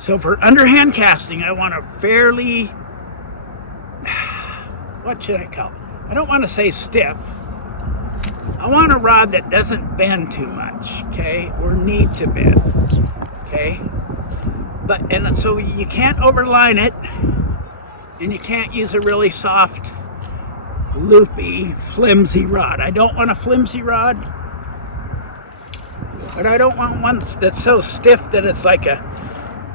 So for underhand casting, I want a fairly, what should I call it? I don't want to say stiff. I want a rod that doesn't bend too much, okay, or need to bend, okay? And so you can't overline it, and you can't use a really soft, loopy, flimsy rod. I don't want a flimsy rod, but I don't want one that's so stiff that it's like a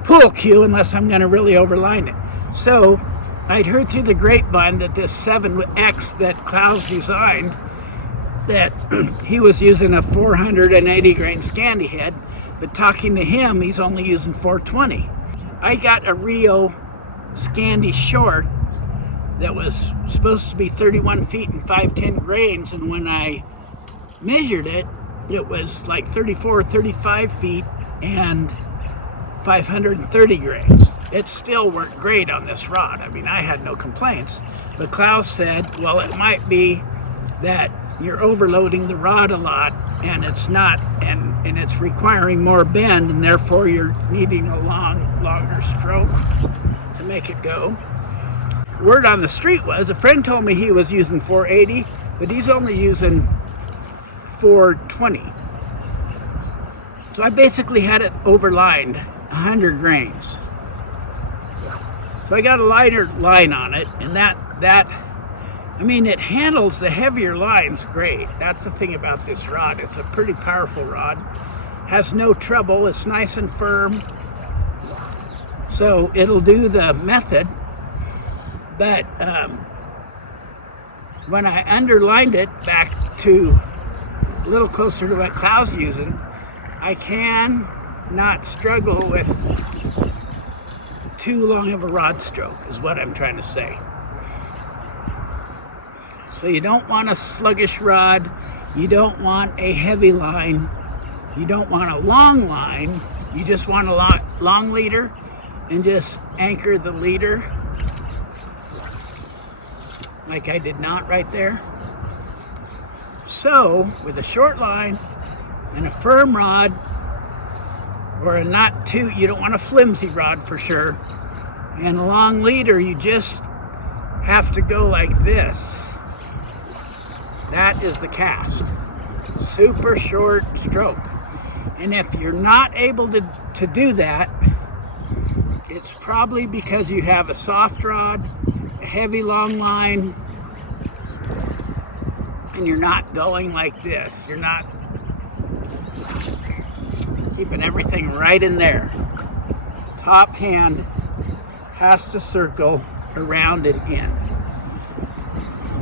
pool cue unless I'm going to really overline it. So I'd heard through the grapevine that this 7X that Klaus designed, that he was using a 480 grain Scandi head, but talking to him, he's only using 420. I got a Rio Scandi short that was supposed to be 31 feet and 5/10 grains, and when I measured it, it was like 34, 35 feet and 530 grains. It still worked great on this rod. I mean, I had no complaints, but Klaus said, well, it might be that you're overloading the rod a lot, and it's not, and it's requiring more bend, and therefore you're needing a longer stroke to make it go. Word on the street was, a friend told me he was using 480, but he's only using 420. So I basically had it overlined 100 grains. So I got a lighter line on it, and that I mean, it handles the heavier lines great. That's the thing about this rod. It's a pretty powerful rod. Has no treble. It's nice and firm. So it'll do the method. But when I underlined it back to a little closer to what Klaus is using, I can not struggle with too long of a rod stroke, is what I'm trying to say. So you don't want a sluggish rod, you don't want a heavy line, you don't want a long line, you just want a long leader, and just anchor the leader like I did not right there. So with a short line and a firm rod, or a not too, you don't want a flimsy rod for sure, and a long leader, you just have to go like this. That is the cast. Super short stroke. And if you're not able to do that, it's probably because you have a soft rod, a heavy long line, and you're not going like this. You're not keeping everything right in there. Top hand has to circle around and in.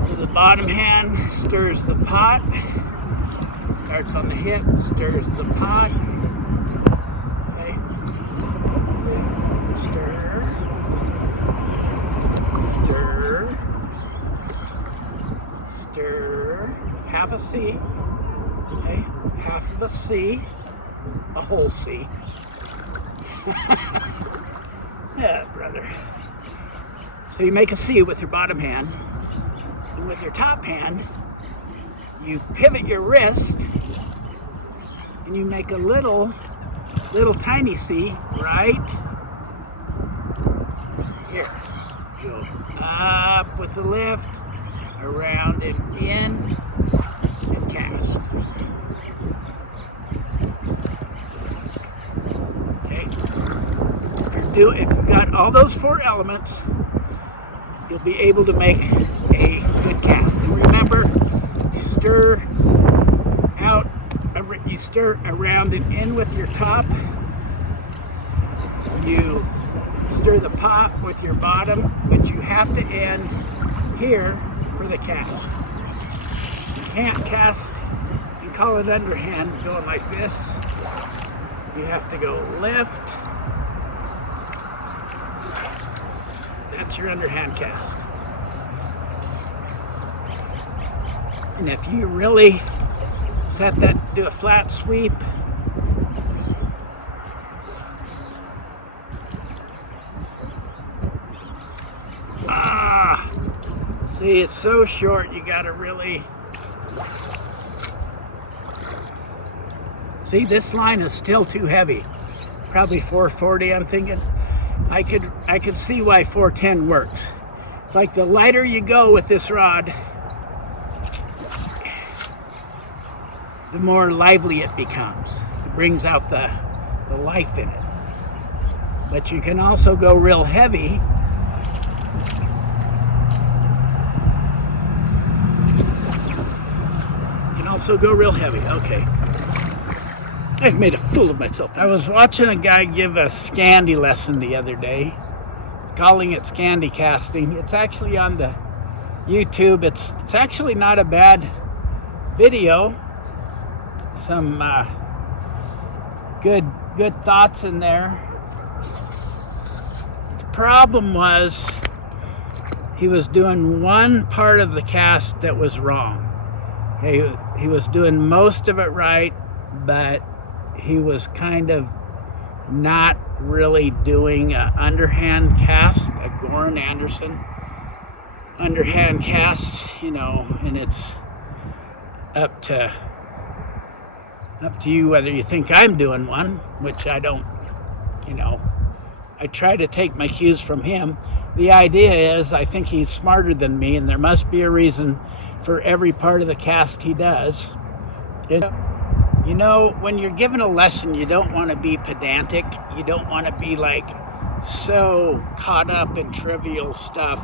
So the bottom hand stirs the pot, starts on the hip, stirs the pot. Okay. Stir, stir, stir. Half a C. Okay. Half of a C. A whole C. Yeah, brother. So you make a C with your bottom hand. And with your top hand, you pivot your wrist and you make a little tiny C right here. Go up with the lift, around and in, and cast. Okay. If you've got all those four elements, you'll be able to make a good cast. And remember, stir out, you stir around and in with your top. You stir the pot with your bottom, but you have to end here for the cast. You can't cast and call it underhand going like this. You have to go lift. That's your underhand cast. And if you really set that, do a flat sweep, see, it's so short, you gotta really, see, this line is still too heavy. probably 440, I'm thinking. I could see why 410 works. It's like the lighter you go with this rod, the more lively it becomes. It brings out the life in it. But you can also go real heavy. You can also go real heavy. Okay. I've made a fool of myself. I was watching a guy give a Scandi lesson the other day. He's calling it Scandi casting. It's actually on the YouTube. It's actually not a bad video. Some good thoughts in there. The problem was he was doing one part of the cast that was wrong. He was doing most of it right, but he was kind of not really doing an underhand cast, a Goran Anderson underhand cast, you know, and it's up to you whether you think I'm doing one, which I don't, you know. I try to take my cues from him. The idea is I think he's smarter than me, and there must be a reason for every part of the cast he does. And, you know, when you're given a lesson, you don't want to be pedantic. You don't want to be like so caught up in trivial stuff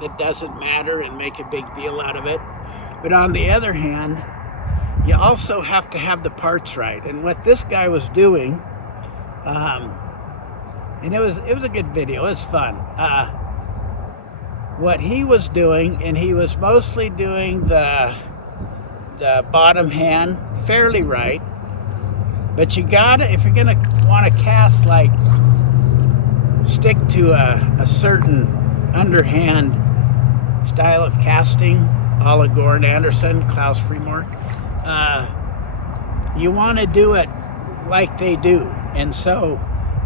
that doesn't matter and make a big deal out of it. But on the other hand, you also have to have the parts right. And what this guy was doing, and it was a good video, it was fun. What he was doing, and he was mostly doing the bottom hand fairly right, but you gotta, if you're gonna want to cast, like stick to a certain underhand style of casting, a la Goran Anderson, Klaus Freemore, you want to do it like they do. And so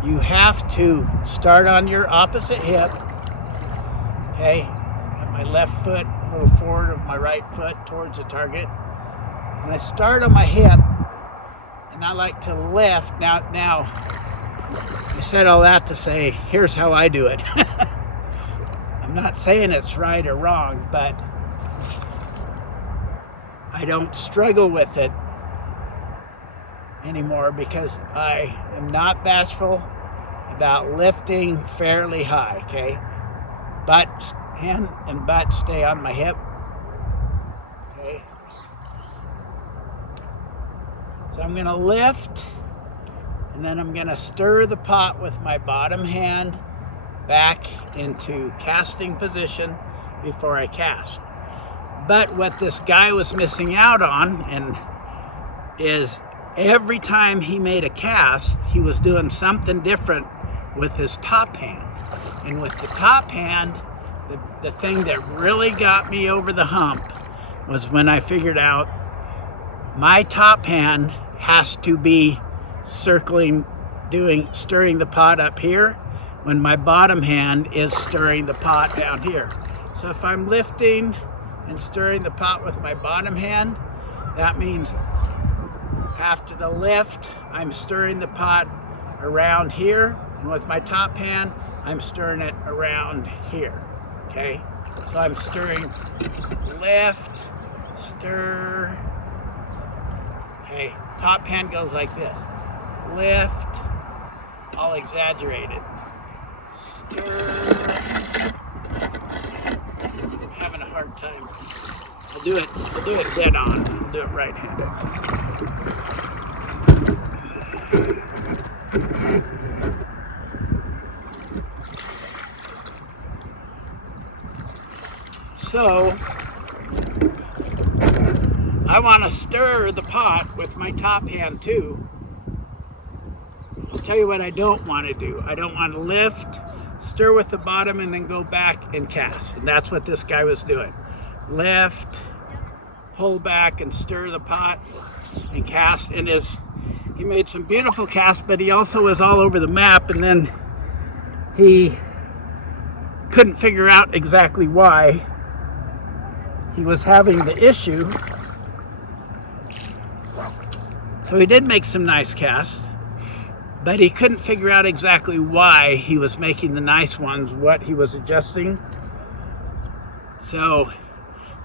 you have to start on your opposite hip. Okay, have my left foot a little forward of my right foot towards the target. And I start on my hip, and I like to lift. Now, I said all that to say, here's how I do it. I'm not saying it's right or wrong, but I don't struggle with it anymore because I am not bashful about lifting fairly high, okay? Hand and butt stay on my hip, okay? So I'm gonna lift, and then I'm gonna stir the pot with my bottom hand back into casting position before I cast. But what this guy was missing out on is every time he made a cast, he was doing something different with his top hand. And with the top hand, the thing that really got me over the hump was when I figured out my top hand has to be stirring the pot up here when my bottom hand is stirring the pot down here. So if I'm lifting and stirring the pot with my bottom hand, that means after the lift, I'm stirring the pot around here, and with my top hand, I'm stirring it around here, okay? So I'm stirring, lift, stir, okay? Top hand goes like this. Lift, I'll exaggerate it. Stir. I'm having a hard time. I'll do it dead on. I'll do it right-handed. So I want to stir the pot with my top hand too. I'll tell you what I don't want to do. I don't want to lift, stir with the bottom, and then go back and cast. And that's what this guy was doing. Lift, pull back, and stir the pot and cast. And he made some beautiful casts, but he also was all over the map, and then he couldn't figure out exactly why he was having the issue. So he did make some nice casts, but he couldn't figure out exactly why he was making the nice ones, what he was adjusting. So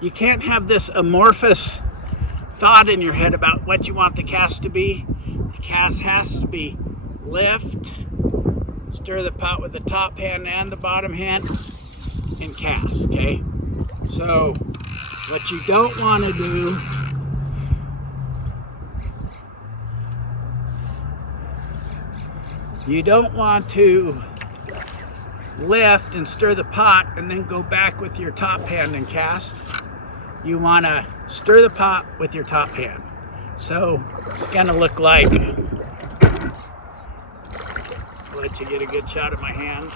you can't have this amorphous thought in your head about what you want the cast to be. The cast has to be lift, stir the pot with the top hand and the bottom hand, and cast, okay? So what you don't want to do you don't want to lift and stir the pot and then go back with your top hand and cast. You want to stir the pot with your top hand. So it's going to look like, I'll let you get a good shot of my hand.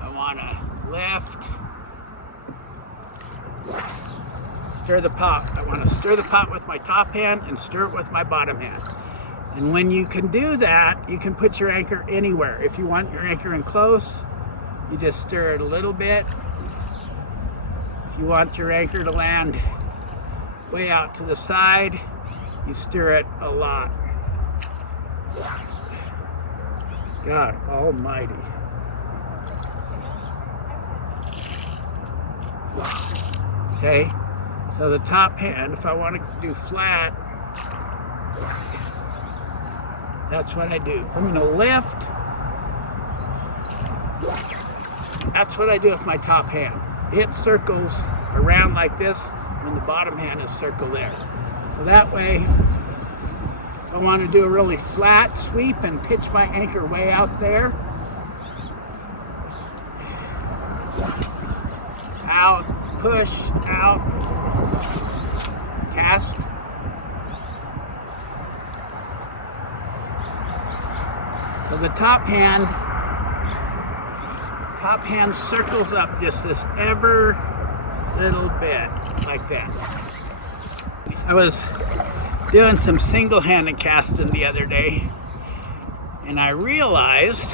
I want to lift, stir the pot. I want to stir the pot with my top hand and stir it with my bottom hand. And when you can do that, you can put your anchor anywhere. If you want your anchor in close, you just stir it a little bit. If you want your anchor to land way out to the side, you stir it a lot. God almighty. Okay, so the top hand, if I want to do flat, that's what I do. I'm going to lift. That's what I do with my top hand. It circles around like this when the bottom hand is circled there. So that way, if I want to do a really flat sweep and pitch my anchor way out there, out, push, out, cast. So the top hand circles up just this ever little bit like that. I was doing some single-handed casting the other day, and I realized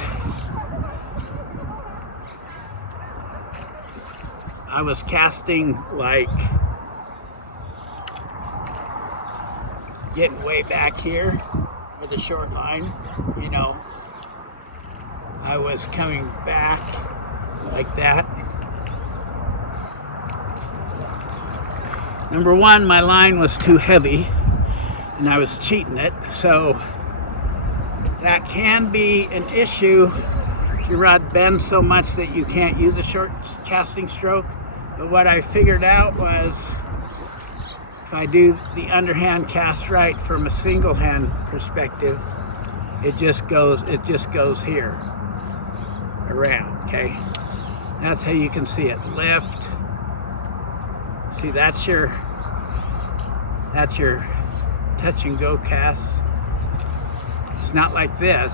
I was casting like getting way back here with a short line, you know. I was coming back like that. Number one, my line was too heavy and I was cheating it, so that can be an issue if your rod bends so much that you can't use a short casting stroke. But what I figured out was if I do the underhand cast right from a single hand perspective, it just goes here around, okay? That's how you can see it. Lift. See, that's your touch and go cast. It's not like this,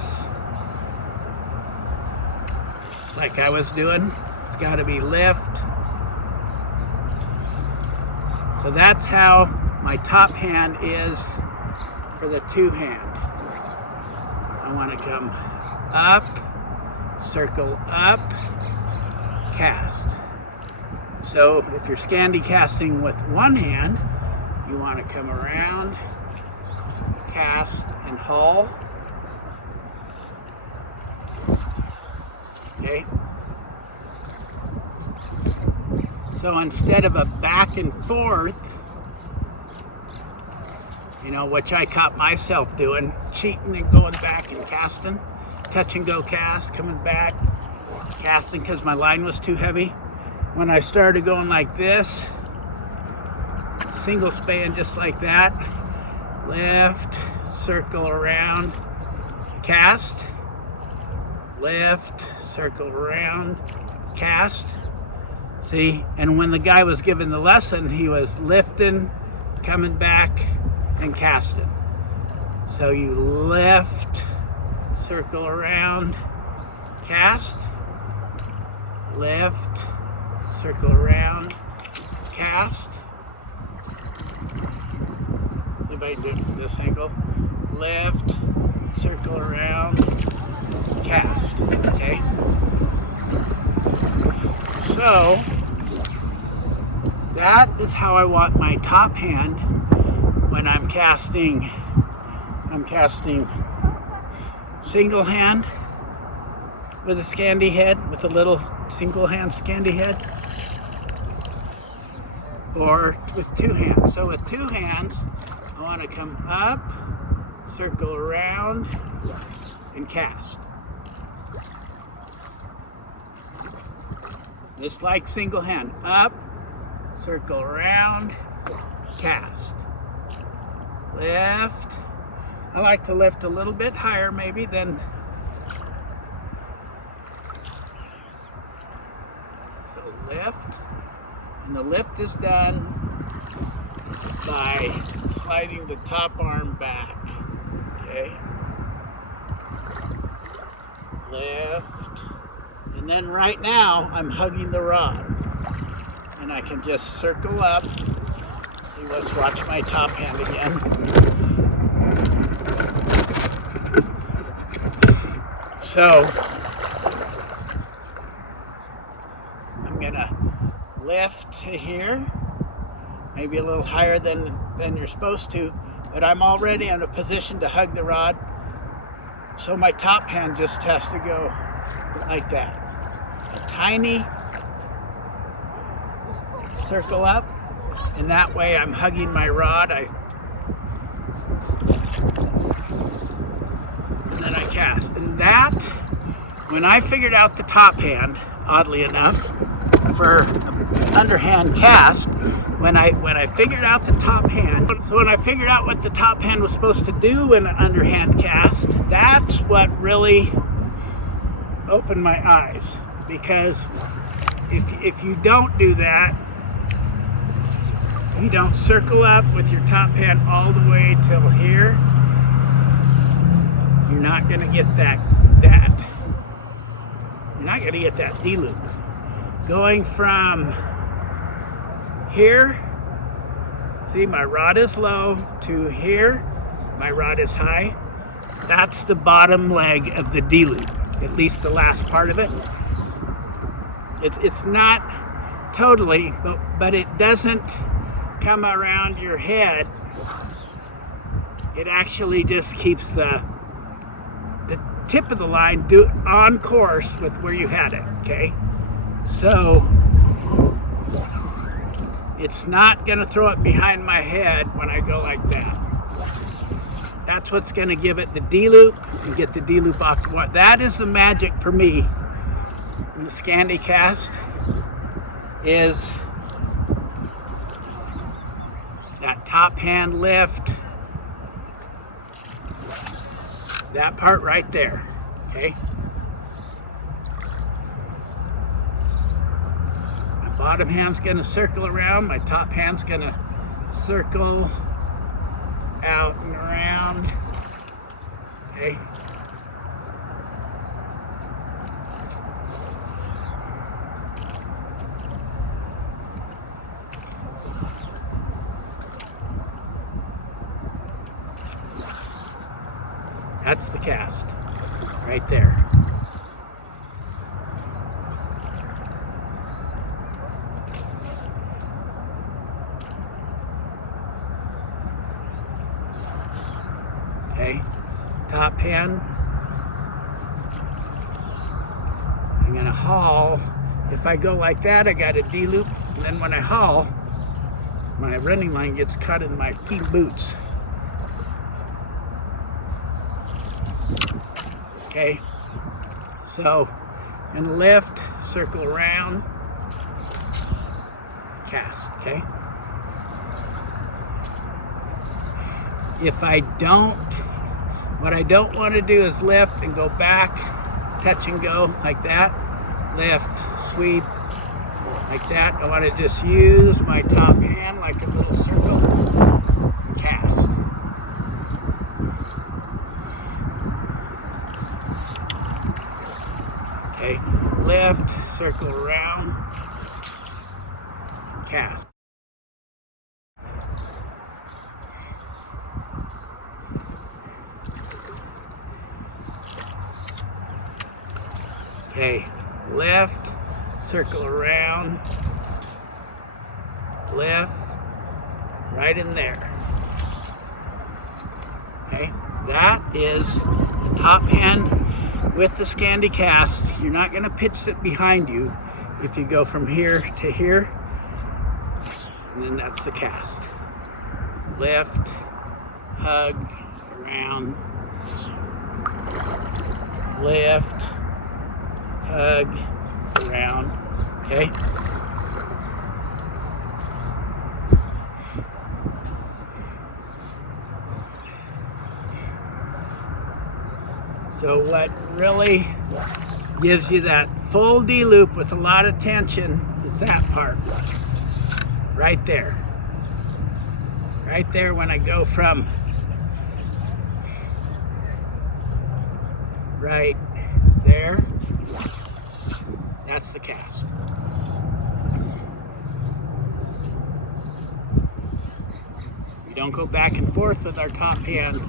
like I was doing. It's got to be lift. So that's how my top hand is for the two hand. I want to come up, circle up, cast. So if you're Scandi casting with one hand, you want to come around, cast, and haul. Okay. So instead of a back and forth, you know, which I caught myself doing, cheating and going back and casting, touch and go cast, coming back, casting because my line was too heavy. When I started going like this, single spaying just like that, lift, circle around, cast, lift, circle around, cast. See, and when the guy was giving the lesson, he was lifting, coming back, and casting. So you lift, circle around, cast, lift, circle around, cast. See if I can do it from this angle. Lift, circle around, cast. Okay? So, That is how I want my top hand when I'm casting single hand with a Scandi head, with a little single hand Scandi head, or with two hands. So with two hands, I want to come up, circle around, and cast. Just like single hand, up, circle around, cast. Lift. I like to lift a little bit higher maybe than, so lift, and the lift is done by sliding the top arm back, okay? Lift, and then right now I'm hugging the rod, and I can just circle up. Let's watch my top hand again. So I'm gonna lift to here, maybe a little higher than you're supposed to, but I'm already in a position to hug the rod. So my top hand just has to go like that. A tiny circle up, and that way I'm hugging my rod. And then I cast. And that, when I figured out the top hand, oddly enough, for underhand cast, when I figured out the top hand, so when I figured out what the top hand was supposed to do in an underhand cast, that's what really opened my eyes. Because if you don't do that, you don't circle up with your top hand all the way till here, you're not going to get that you're not going to get that D-loop. Going from here, see, my rod is low, to here, my rod is high. That's the bottom leg of the D-loop, at least the last part of it. It's not totally, but it doesn't come around your head. It actually just keeps the tip of the line on course with where you had it, okay? So it's not going to throw it behind my head when I go like that. That's what's going to give it the D-loop and get the D-loop off the water. That is the magic for me in the Scandi cast, is that top hand lift, that part right there, okay? My bottom hand's gonna circle around, my top hand's gonna circle out and around, okay? That's the cast, right there. Okay, top hand. I'm gonna haul. If I go like that, I got a D-loop, and then when I haul, my running line gets cut in my feet boots. Okay, so, and lift, circle around, cast, okay? If I don't, what I don't want to do is lift and go back, touch and go like that, lift, sweep, like that. I want to just use my top hand like a little circle, cast. Okay, lift, circle around, cast. Okay, lift, circle around, lift, right in there. Okay, that is the top hand with the Scandi cast. You're not going to pitch it behind you if you go from here to here, and then that's the cast. Lift, hug, around, lift, hug, around, okay? So what really gives you that full D-loop with a lot of tension is that part. Right there. Right there when I go from right there, that's the cast. We don't go back and forth with our top hand.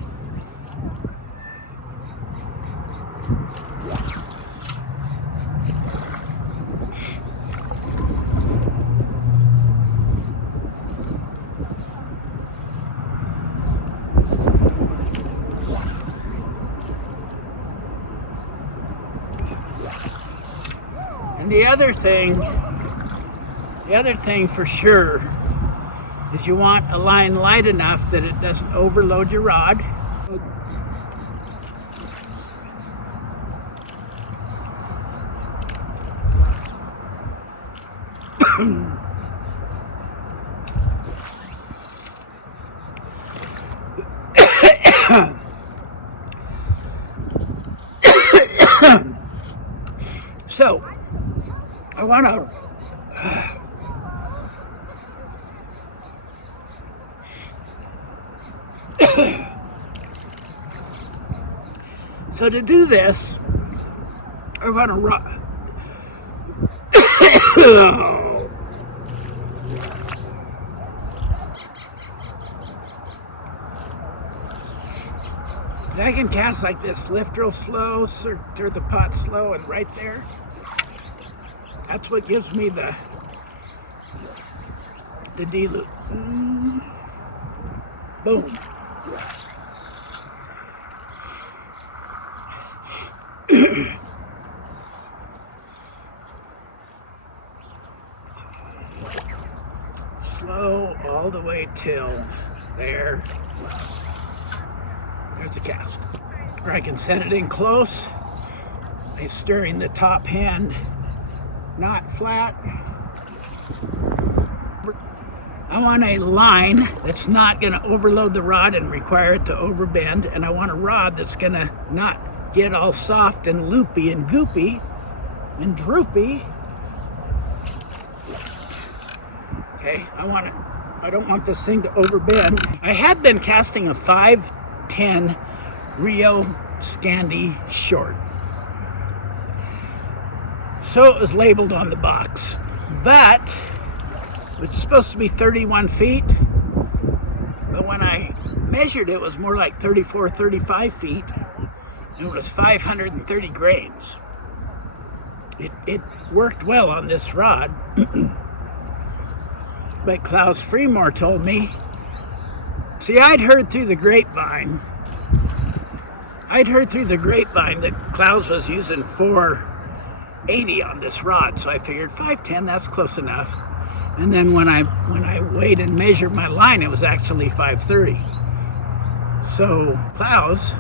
And the other thing for sure is you want a line light enough that it doesn't overload your rod. So I want to so to do this, I want to run. I can cast like this, lift real slow, stir the pot slow, and right there, that's what gives me the D-loop. Boom. Slow all the way till there. There's a cast. Or I can set it in close by stirring the top hand not flat. I want a line that's not going to overload the rod and require it to overbend, and I want a rod that's going to not get all soft and loopy and goopy and droopy. Okay, I don't want this thing to overbend. I had been casting a 510 Rio Scandi short. So it was labeled on the box, but it's supposed to be 31 feet, but when I measured it was more like 34, 35 feet, and it was 530 grains. It worked well on this rod, but Klaus Freemore told me, see, I'd heard through the grapevine that Klaus was using 480 on this rod, so I figured 510, that's close enough. And then when I weighed and measured my line, it was actually 530. So Klaus,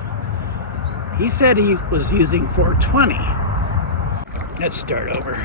he said he was using 420. Let's start over.